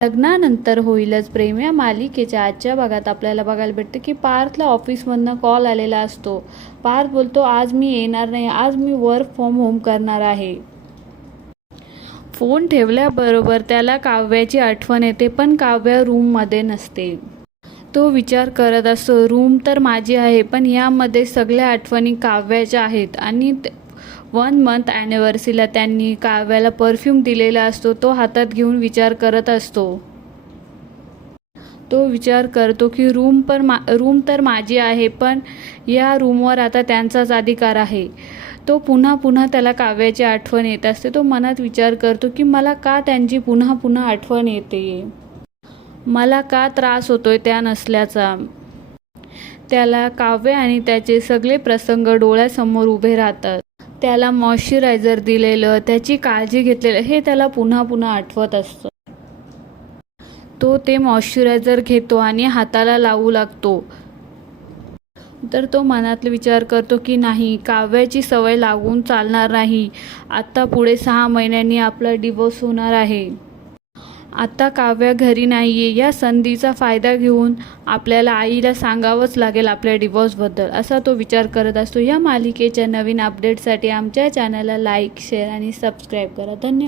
लग्नानंतर होईलच प्रेम या मालिकेच्या आजच्या भागात आपल्याला बघायला भेटतं की पार्थला ऑफिसमधनं कॉल आलेला असतो. पार्थ बोलतो, आज मी येणार नाही, आज मी वर्क फ्रॉम होम करणार आहे. फोन ठेवल्याबरोबर त्याला काव्याची आठवण येते, पण काव्य रूममध्ये नसते. तो विचार करत असतो, रूम तर माझी आहे, पण यामध्ये सगळ्या आठवणी काव्याच्या आहेत. आणि 1 मंथ ॲनिव्हर्सरीला त्यांनी काव्याला परफ्यूम दिलेला असतो. तो हातात घेऊन विचार करत असतो. तो विचार करतो की रूम तर माझी आहे, पण या रूमवर आता त्यांचाच अधिकार आहे. तो पुन्हा त्याला काव्याची आठवण येत असते. तो मनात विचार करतो की मला का त्यांची पुन्हा आठवण येते, मला का त्रास होतोय त्या नसल्याचा. त्याला काव्य आणि त्याचे सगळे प्रसंग डोळ्यासमोर उभे राहतात. त्याला मॉइश्चरायझर दिलेलं, त्याची काळजी घेतलेलं हे त्याला पुन्हा आठवत असतं. तो ते मॉइश्चरायझर घेतो आणि हाताला लावू लागतो. तर तो मनातला विचार करतो की नाही, काव्याची सवय लागून चालणार नाही. आता पुढे 6 महिन्यांनी आपला डिवोर्स होणार आहे. आता काव्य घरी नाही आहे. या संधीचा फायदा घेऊन आपल्याला आईला सांगावंच लागेल आपल्या डिवोर्सबद्दल, असा तो विचार करत असतो. या मालिकेच्या नवीन अपडेटसाठी आमच्या चॅनलला लाईक, शेअर आणि सबस्क्राईब करा. धन्यवाद.